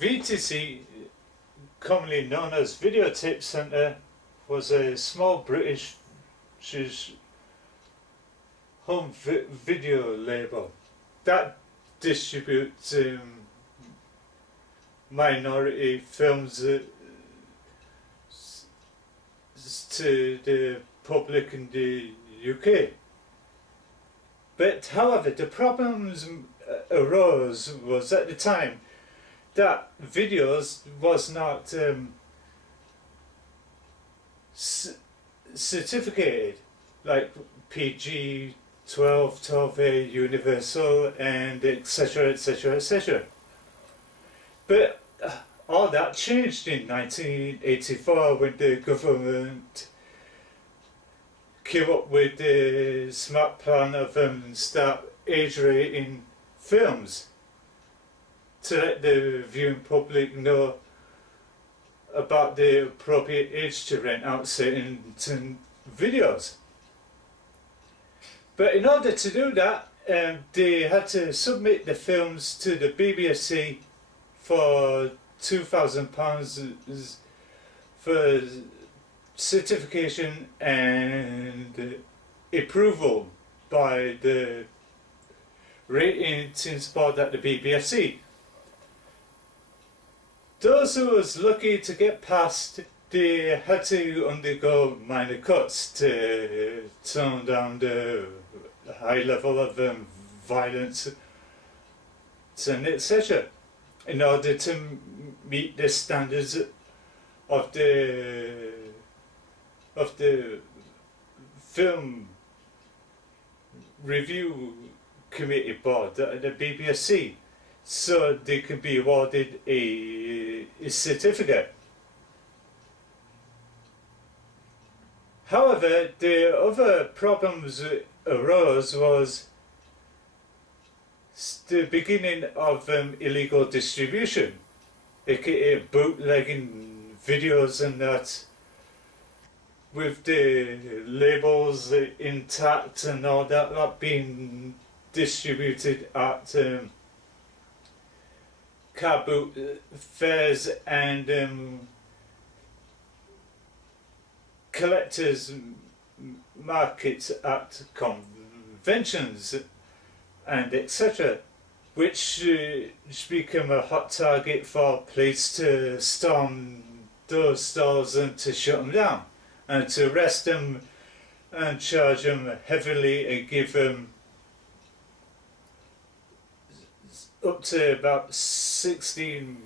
VTC, commonly known as Videotape Centre, was a small British home video label that distributes minority films to the public in the UK. But however, the problems arose was at the time that videos was not certificated, like PG 12, 12A, Universal, and etc, etc, etc. But all that changed in 1984 when the government came up with the smart plan of start age rating films to let the viewing public know about the appropriate age to rent out certain videos. But in order to do that, they had to submit the films to the BBFC for £2,000 for certification and approval by the ratings board at the BBFC. Those who was lucky to get past, they had to undergo minor cuts to tone down the high level of violence and etc. in order to meet the standards of the film review committee board, the BBFC, so they could be awarded a certificate. However, the other problems arose was the beginning of illegal distribution, aka bootlegging videos and that, with the labels intact and all that, not being distributed at car boot fairs and collectors markets at conventions and etc, which become a hot target for police to storm those stores and to shut them down and to arrest them and charge them heavily and give them up to about 16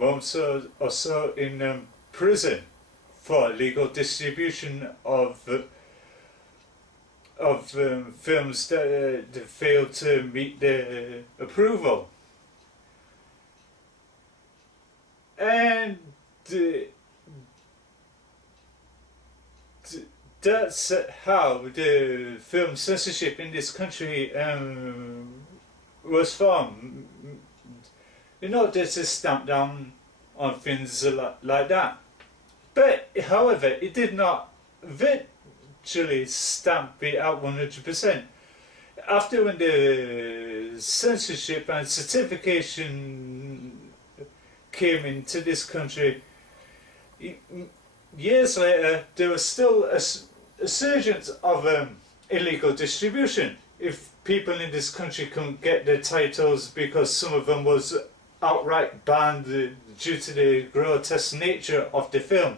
months or so in prison for illegal distribution of films that failed to meet the approval. And that's how the film censorship in this country was formed, in order to stamp down on things like that. But however, it did not virtually stamp it out 100%. After when the censorship and certification came into this country, years later there was still a surgence of illegal distribution. If people in this country couldn't get their titles because some of them was outright banned due to the grotesque nature of the film,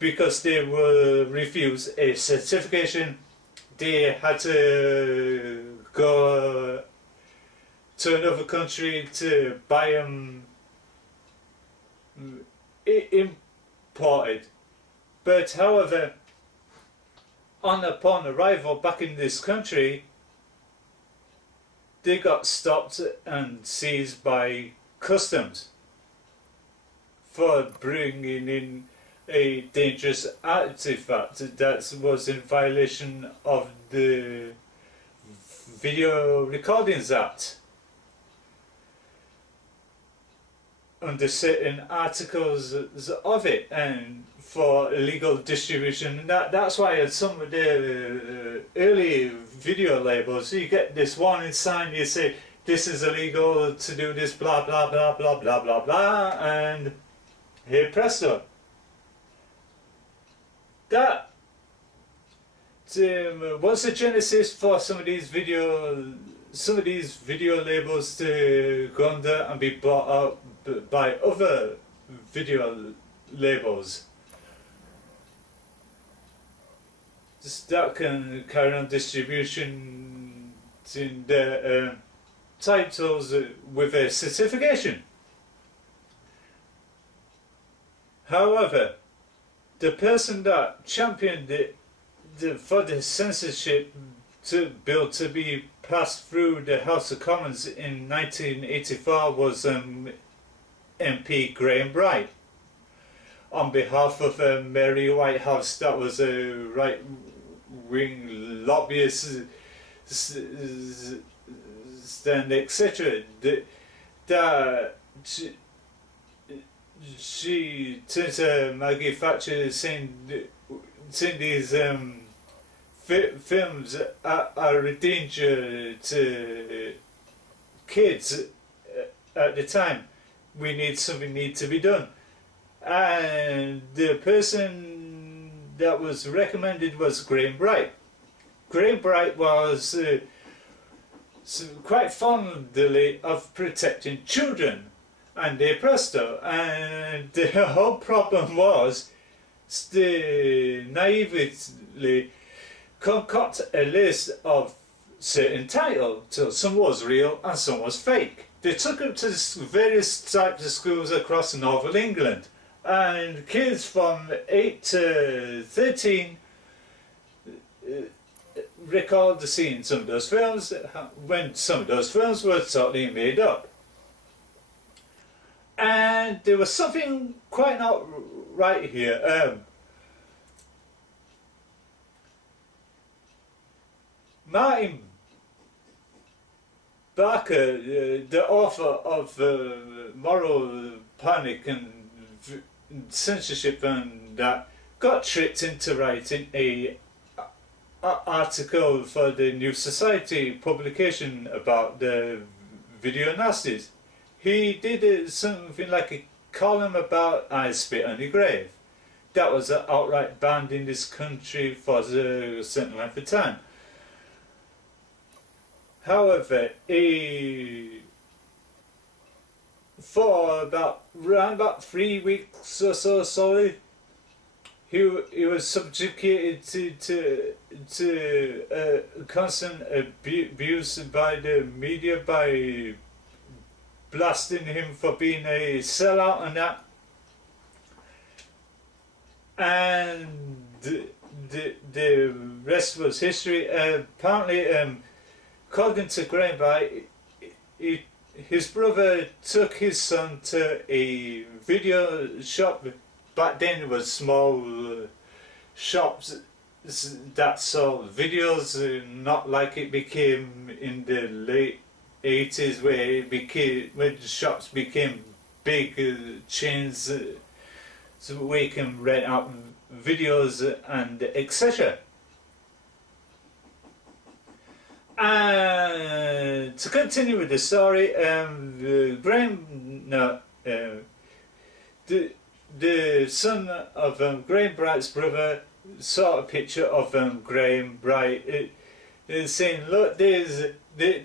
because they were refused a certification, they had to go to another country to buy them imported. But however, upon arrival back in this country, they got stopped and seized by customs for bringing in a dangerous artifact that was in violation of the Video Recordings Act under certain articles of it, and for illegal distribution. And that's why at some of the early video labels you get this warning sign, you say this is illegal to do this, blah blah blah blah blah blah blah, and here presto. That was the genesis for some of these video labels to go under and be bought out by other video labels. That can carry on distribution in their titles with a certification. However, the person that championed it for the censorship bill to be passed through the House of Commons in 1984 was MP Graham Bright. On behalf of Mary Whitehouse, that was a right-wing lobbyist, stand, etc. That she turned to Maggie Thatcher saying these films are a danger to kids at the time. Something needs to be done. And the person that was recommended was Graham Bright. Graham Bright was quite fond of protecting children, and they presto. And the whole problem was they naively concoct a list of certain titles, so some was real and some was fake. They took them to various types of schools across Northern England, and kids from 8 to 13 recalled seeing some of those films when some of those films were totally made up. And there was something quite not right here. Martin Barker, the author of Moral Panic and Censorship and that, got tricked into writing a article for the New Society publication about the video nasties. He did something like a column about I Spit on Your Grave. That was outright banned in this country for a certain length of time. However, for around about 3 weeks or so solid, he was subjugated to constant abuse by the media, by blasting him for being a sellout and that. And the rest was history. Apparently, according to Graham Bright, his brother took his son to a video shop. Back then it was small shops that sold videos, not like it became in the late 80s where the shops became big chains so we can rent out videos and etc. And to continue with the story, the son of Graham Bright's brother saw a picture of Graham Bright saying, look, there's the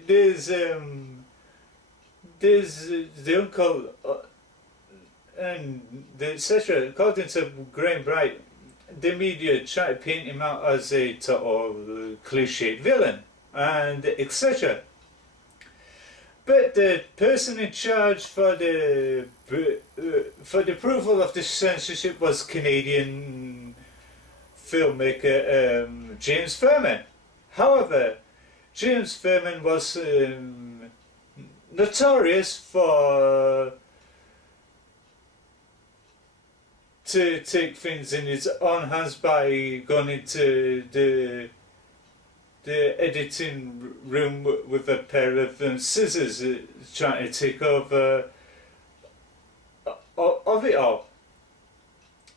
uncle and etc. According to Graham Bright, the media tried to paint him out as a total cliched villain and etc. But the person in charge for the approval of the censorship was Canadian filmmaker James Furman. However, James Furman was notorious for to take things in his own hands by going into the editing room with a pair of scissors, trying to take over of it all.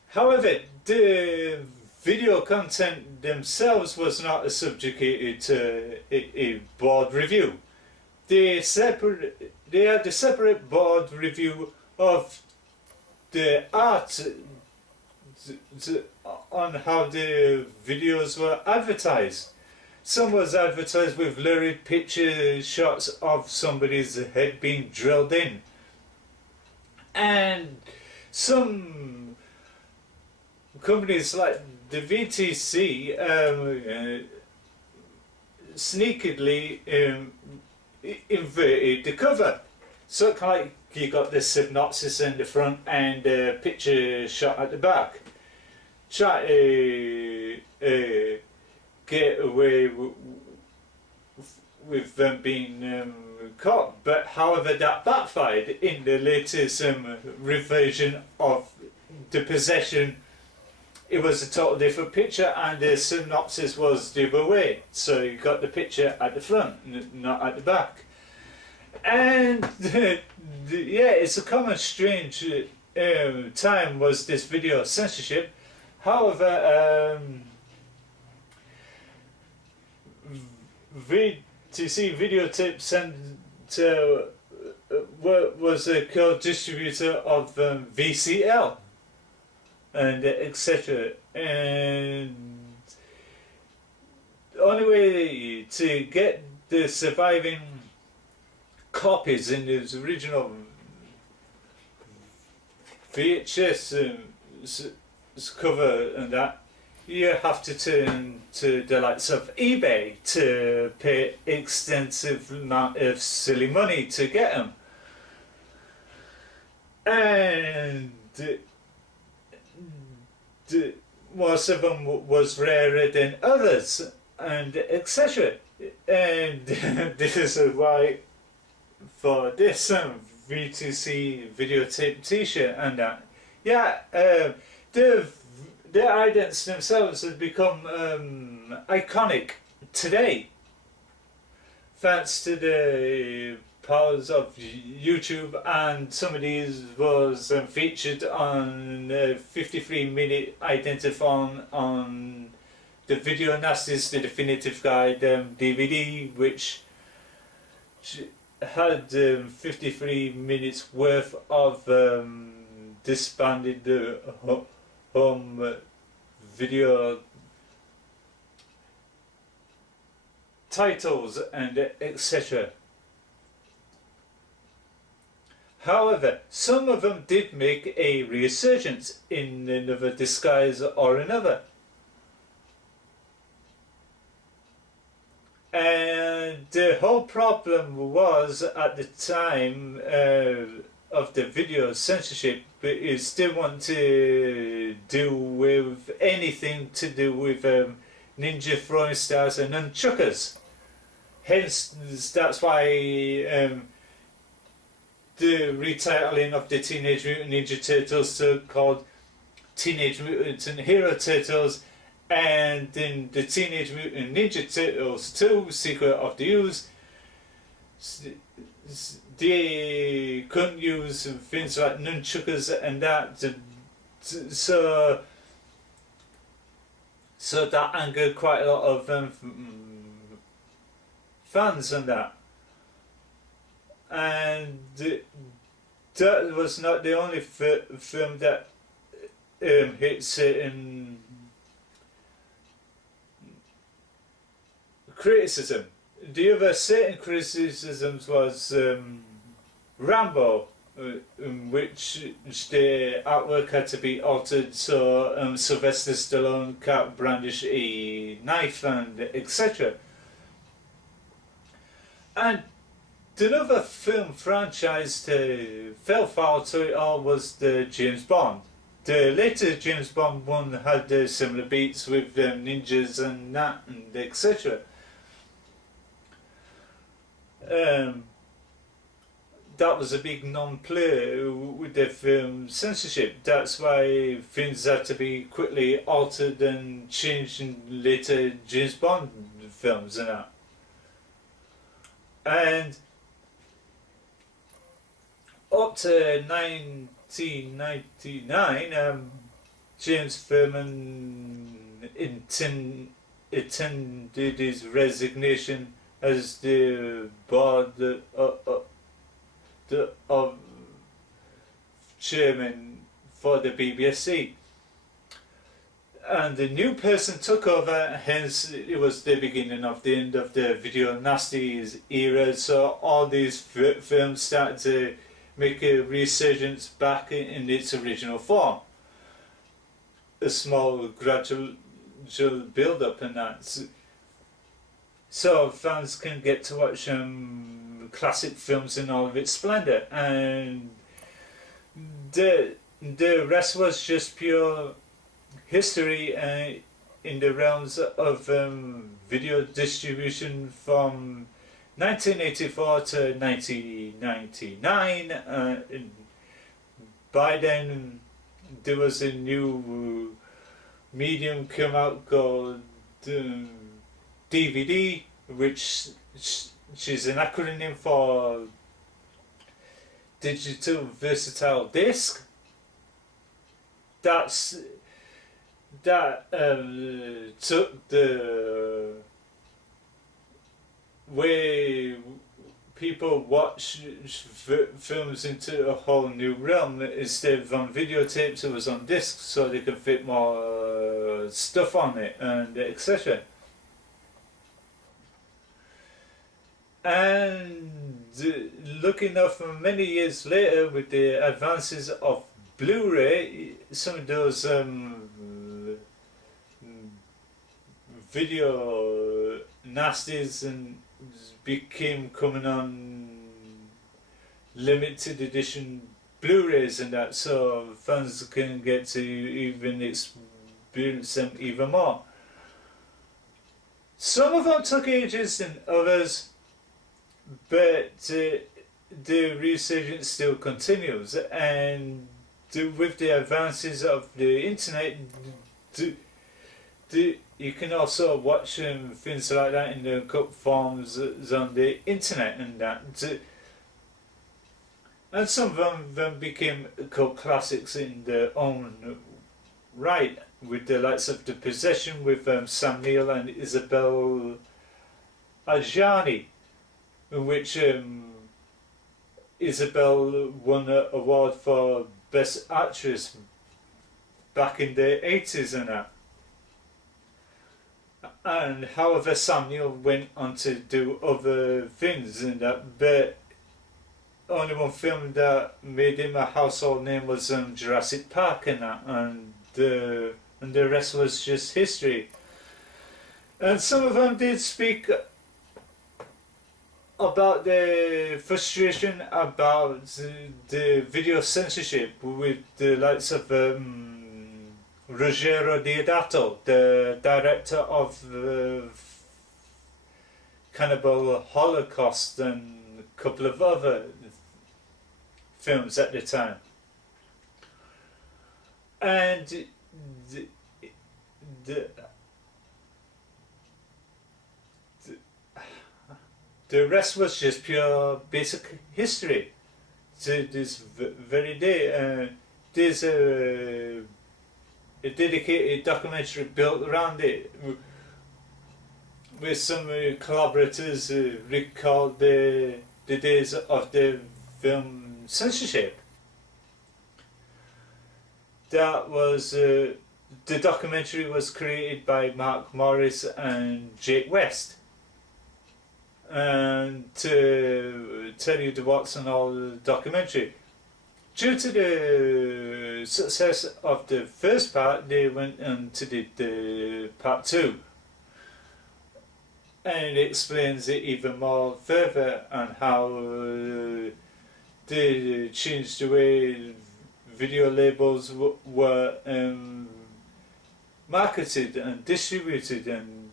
However, the video content themselves was not subjugated to a board review. they had a separate board review of the art on how the videos were advertised. Some was advertised with lurid picture shots of somebody's head being drilled in, and some companies like the VTC sneakily inverted the cover, so kind of like you got the synopsis in the front and a picture shot at the back. Try to get away with them being caught, but however that backfired in the latest reversion of the possession. It was a total different picture and the synopsis was the other way, so you got the picture at the front, not at the back. And yeah, it's a common strange time was this video censorship. However, VTC videotape center was a co-distributor of VCL and etc. And the only way to get the surviving copies in its original VHS cover and that, you have to turn to the likes of eBay to pay extensive amount of silly money to get them. And most of them was rarer than others, and etc. And this is why for this VTC videotape t-shirt and that, yeah, the idents themselves have become iconic today thanks to the powers of YouTube, and some of these was featured on 53-minute identiform on the Video Nasties, the Definitive Guide DVD, which had 53 minutes worth of disbanded home video titles and etc. However, some of them did make a resurgence in another disguise or another. And the whole problem was, at the time of the video censorship, is still want to do with anything to do with ninja throwing stars and nunchuckers. Hence, that's why the retitling of the Teenage Mutant Ninja Turtles to called Teenage Mutant Hero Turtles, and in the Teenage Mutant Ninja Turtles 2 Secret of the Ooze, they couldn't use things like nunchuckers and that, so that angered quite a lot of fans and that. And that was not the only film that hit certain criticism. The other certain criticisms was Rambo, in which the artwork had to be altered so Sylvester Stallone can't brandish a knife and etc. And another film franchise fell foul to it all was the James Bond. The later James Bond one had similar beats with ninjas and that and etc. That was a big non-player with the film censorship. That's why things had to be quickly altered and changed in later James Bond films and that. And up to 1999, James Furman intended his resignation as the board of chairman for the BBSC. And the new person took over, hence it was the beginning of the end of the video nasties era, so all these films started to make a resurgence back in its original form. A small gradual build-up and that, so fans can get to watch classic films in all of its splendour, and the rest was just pure history in the realms of video distribution from 1984 to 1999. By then there was a new medium come out called DVD, which is an acronym for Digital Versatile Disc. That took the way people watch films into a whole new realm. Instead of on videotapes, it was on discs, so they could fit more stuff on it and etc. And looking up many years later with the advances of Blu-ray, some of those video nasties and became coming on limited edition Blu-rays and that, so fans can get to even experience them even more. Some of them took ages than others, but the resurgence still continues, and with the advances of the internet, you can also watch things like that in the cut forms on the internet and that. And some of them became cult classics in their own right, with the likes of The Possession with Sam Neill and Isabelle Adjani, in which Isabelle won an award for Best Actress back in the 80s and that. And however, Sam Neill went on to do other things and that, but only one film that made him a household name was Jurassic Park and that, and the rest was just history. And some of them did speak about the frustration about the video censorship with the likes of Ruggero Deodato, the director of Cannibal Holocaust and a couple of other films at the time. And the rest was just pure basic history to this very day. There's a dedicated documentary built around it, with some collaborators recalled the days of the film censorship. That was the documentary was created by Mark Morris and Jake West. And to tell you the what's and all the documentary, due to the success of the first part, they went on to the part 2, and it explains it even more further on how they changed the way video labels were marketed and distributed, and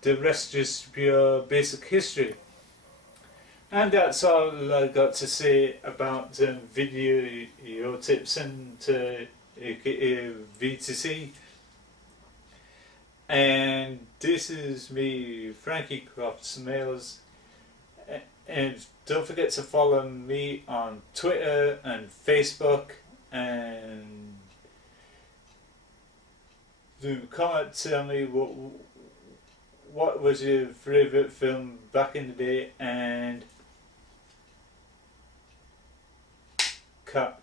the rest just pure basic history. And that's all I got to say about video tips and aka VTC. And this is me, Frankie CROFT SMALES. And don't forget to follow me on Twitter and Facebook, and comment, tell me what was your favourite film back in the day, and cut.